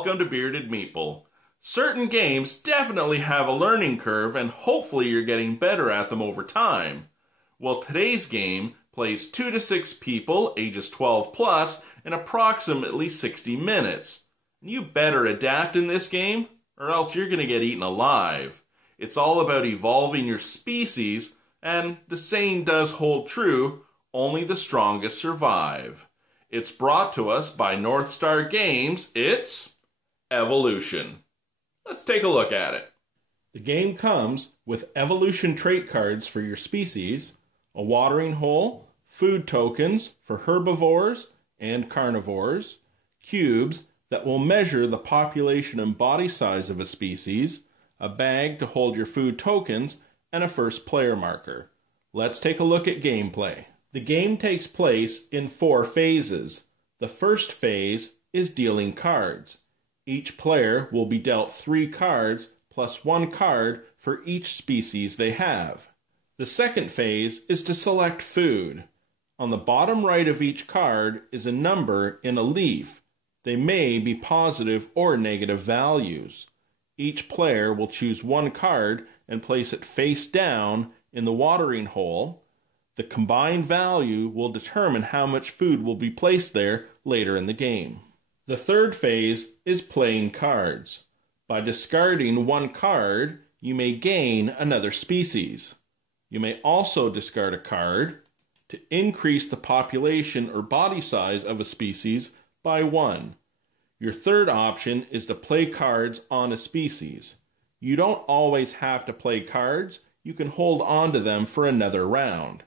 welcome to Bearded Meeple. Certain games definitely have a learning curve and hopefully you're getting better at them over time. Well, today's game plays 2 to 6 people, ages 12 plus, in approximately 60 minutes. You better adapt in this game or else you're going to get eaten alive. It's all about evolving your species, and the saying does hold true, only the strongest survive. It's brought to us by North Star Games. It's Evolution. Let's take a look at it. The game comes with evolution trait cards for your species, a watering hole, food tokens for herbivores and carnivores, cubes that will measure the population and body size of a species, a bag to hold your food tokens, and a first player marker. Let's take a look at gameplay. The game takes place in 4 phases. The first phase is dealing cards. Each player will be dealt 3 cards plus 1 card for each species they have. The second phase is to select food. On the bottom right of each card is a number in a leaf. They may be positive or negative values. Each player will choose 1 card and place it face down in the watering hole. The combined value will determine how much food will be placed there later in the game. The third phase is playing cards. By discarding 1 card, you may gain another species. You may also discard a card to increase the population or body size of a species by 1. Your third option is to play cards on a species. You don't always have to play cards. You can hold on to them for another round.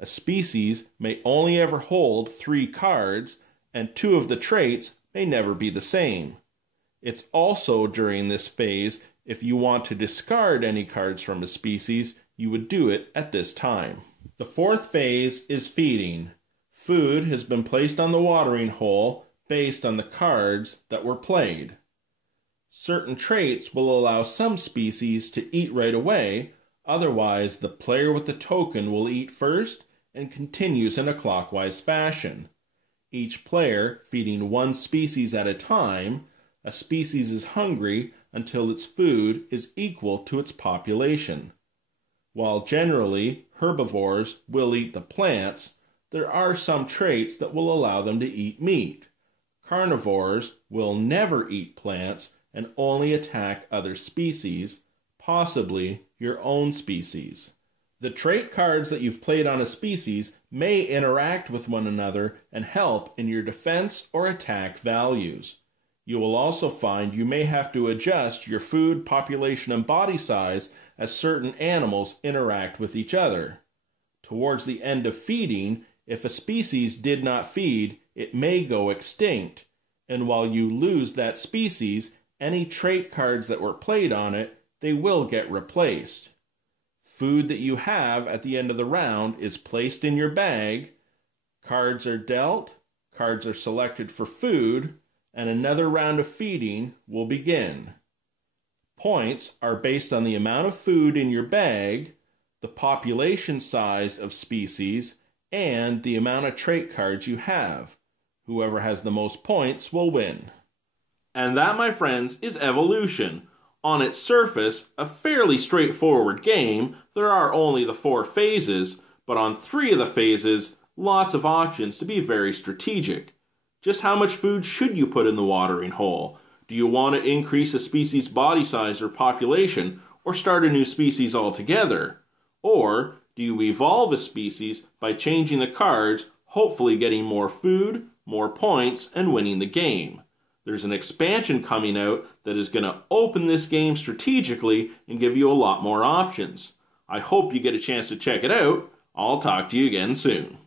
A species may only ever hold 3 cards, and 2 of the traits may never be the same. It's also during this phase, if you want to discard any cards from a species, you would do it at this time. The fourth phase is feeding. Food has been placed on the watering hole based on the cards that were played. Certain traits will allow some species to eat right away, otherwise the player with the token will eat first and continues in a clockwise fashion. Each player feeding 1 species at a time. A species is hungry until its food is equal to its population. While generally herbivores will eat the plants, there are some traits that will allow them to eat meat. Carnivores will never eat plants and only attack other species, possibly your own species. The trait cards that you've played on a species may interact with one another and help in your defense or attack values. You will also find you may have to adjust your food, population, and body size as certain animals interact with each other. Towards the end of feeding, if a species did not feed, it may go extinct, and while you lose that species, any trait cards that were played on it, they will get replaced. Food that you have at the end of the round is placed in your bag, cards are dealt, cards are selected for food, and another round of feeding will begin. Points are based on the amount of food in your bag, the population size of species, and the amount of trait cards you have. Whoever has the most points will win. And that, my friends, is Evolution. On its surface, a fairly straightforward game. There are only the 4 phases, but on 3 of the phases, lots of options to be very strategic. Just how much food should you put in the watering hole? Do you want to increase a species' body size or population, or start a new species altogether? Or do you evolve a species by changing the cards, hopefully getting more food, more points, and winning the game? There's an expansion coming out that is going to open this game strategically and give you a lot more options. I hope you get a chance to check it out. I'll talk to you again soon.